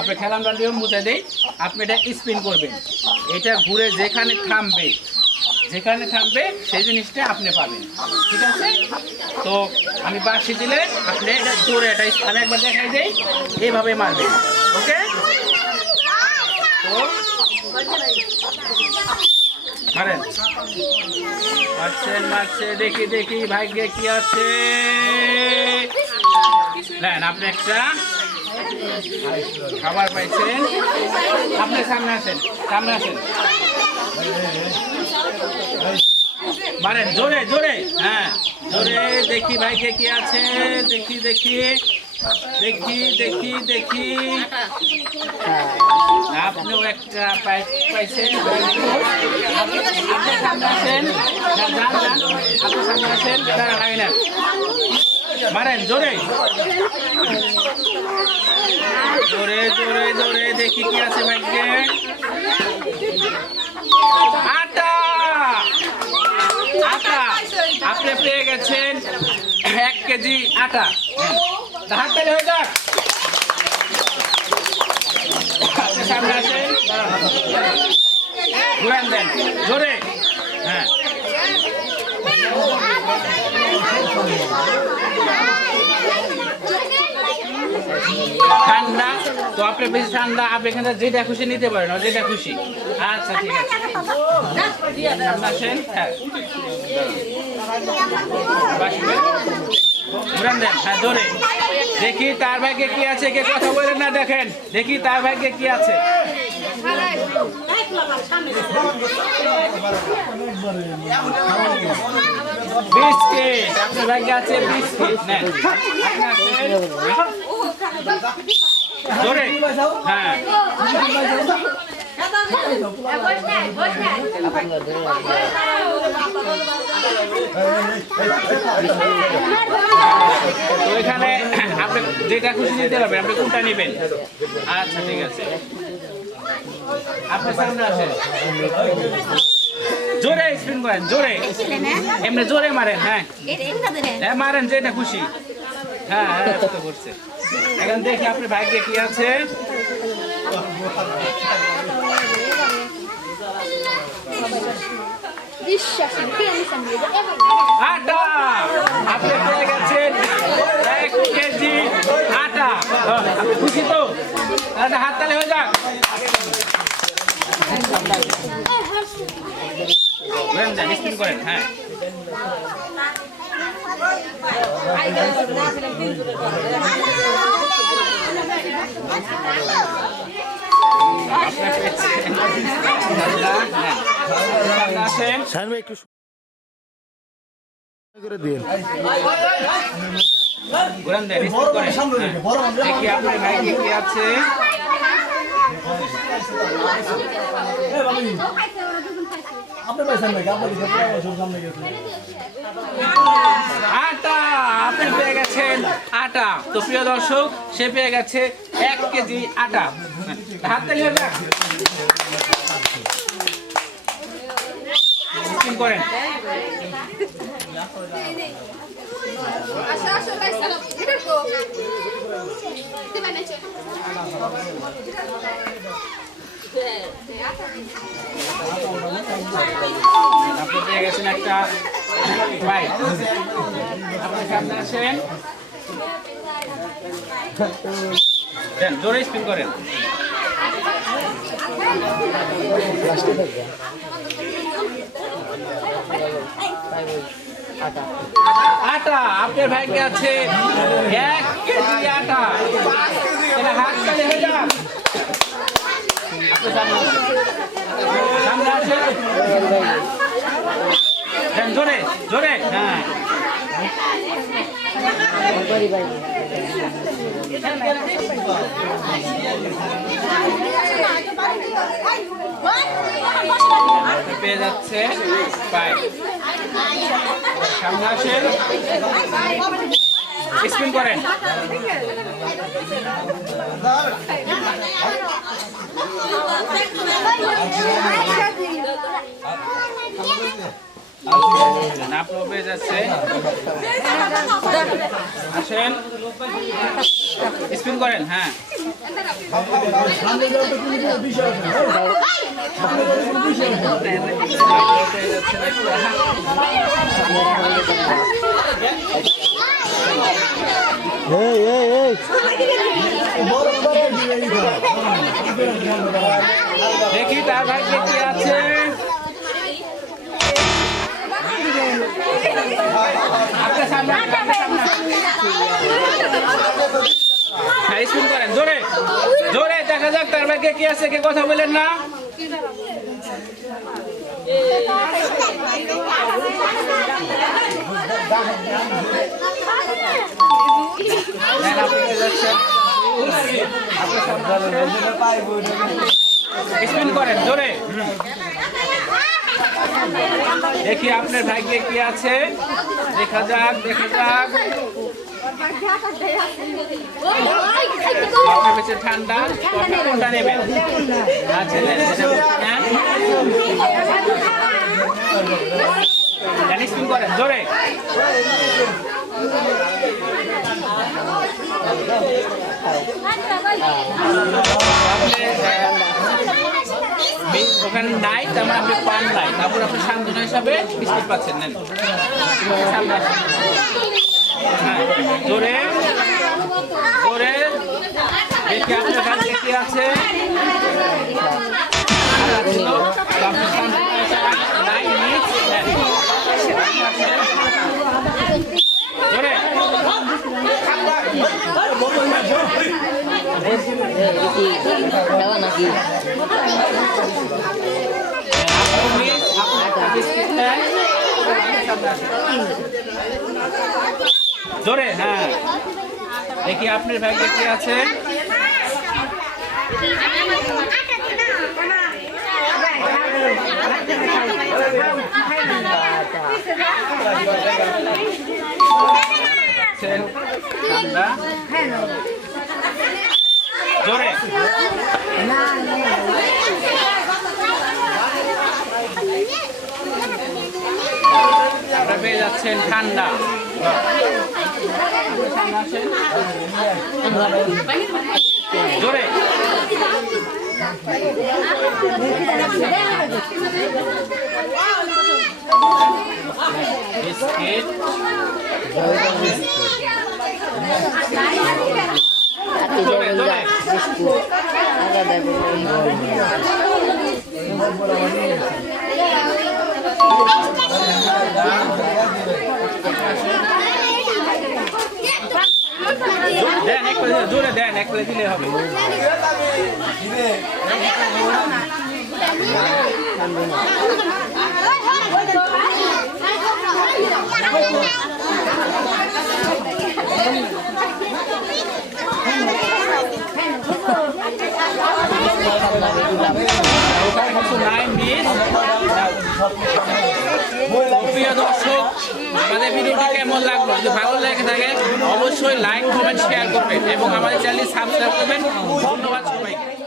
আপনি খেলামটা নিয়ম বুঝে দেই। আপনি এটা স্পিন করবেন, এটা ঘুরে যেখানে থামবে সেই জিনিসটা আপনি পাবেন। ঠিক আছে, তো আমি বাঁশি দিলে আপনি এটা জোরে এটা আমি একবার দেখাই দেই, এইভাবে মারবেন। ওকে, তো মারেন, মারছে দেখি ভাগ্যে কি আছে। নেন, আপনি একটা খাবার পাইছেন। আপনি সামনে আসেন। মারেন জোরে, হ্যাঁ জোরে, দেখি ভাইকে কি আছে। দেখি আপনিও একটা পাইছেন। আপনি সামনে আসেন, আপনি সামনে আসেন, মারেন জোরে দেখি কি আছে ভাগ্যে। আটা আপনি পেয়ে গেছেন 1 কেজি আটা। হাততালি হয়ে যাক। আপনি সামনে আসেন, ঘুরান দেন জোরে, হ্যাঁ ঠান্ডা তো আপনি বেশি ঠান্ডা, আপনি এখানে যেটা খুশি নিতে পারেন, যেটা খুশি। আচ্ছা ঠিক আছে, আসেন, হ্যাঁ ঘুরান দেন, হ্যাঁ জোরে। দেখি তার ভাগ্যে কি আছে, কে কথা বলেন না, দেখেন দেখি তার ভাগ্যে কি আছে। বিস্কিট, আপনার ভাগ্যে আছে বিস্কিট। নেন জোরে, হ্যাঁ তো এখানে আপনি যেটা খুশি নিতে পারবেন, আপনি কোনটা নেবেন। আচ্ছা ঠিক আছে, আপনি সামনে আসেন, জোরে স্পিন করেন, জোরে এমনি জোরে মারেন, হ্যাঁ মারেন যেটা খুশি। হ্যাঁ করছে। এখন দেখি আপনি ভাগ্যে কি আছে। আটা, আপনি পেয়ে গেছেন 1 কেজি আটা। আপনি খুশি তো? হাততালি হয়ে যাক। স্পিন করেন, হ্যাঁ দেখি আপনার ভাইকে কি আছে। আটা, আপনি পেয়ে গেছেন আটা। তো প্রিয় দর্শক, সে পেয়ে গেছে 1 কেজি আটা। হাততালি হয়ে যাক। করেন, আপনি পেয়ে গেছেন একটা ভাই। আপনি সামনে আসেন, জোরে স্পিন করেন। আটা, আপনার ভাগ্যে আছে 1 কেজি আটা। এটা হাততালি হয়ে যাক। সামনে আসেন, জোরে জোরে, হ্যাঁ পেয়ে যাচ্ছে। সামনে আসেন, স্পিন করেন। আপনার পেয়ে যাচ্ছে। আসেন, স্পিন করেন। হ্যাঁ, দেখি তার ভাগ্যে কি আছে। হ্যাঁ, স্পিন করেন জোরে জোরে, দেখা যাক তার ভাগ্যে কি আছে। কে কথা বলেন না? স্পিন করেন জোরে, দেখি আপনার ভাগ্যে কি আছে। দেখা যাক দেখা যাক। আপনার কাছে ঠান্ডা, কোনটা নেবেন? আচ্ছা স্পিন করেন জোরে। ওখানে নাই, তার মানে আপনি পান নাই, তারপর আপনি সান্ত্বনা হিসাবে বিস্কুট পাচ্ছেন। নেন হ্যাঁ, জোরে জোরে, দেখি আপনার কাছে কি আছে। জোরে জোরে। হ্যাঁ, দেখি আপনার ভাগ্যে কি আছে। জোরে আপনারা পেয়ে যাচ্ছেন ঠান্ডা। জোরে বিস্কিট জোরে জোরে দেন, এক করে জোরে দেন, এক করে দিলে হবে। প্রিয় দর্শক, আমাদের ভিডিওটি কেমন লাগলো? যদি ভালো লেগে থাকে অবশ্যই লাইক কমেন্ট শেয়ার করবেন এবং আমাদের চ্যানেল সাবস্ক্রাইব করবেন। ধন্যবাদ সবাইকে।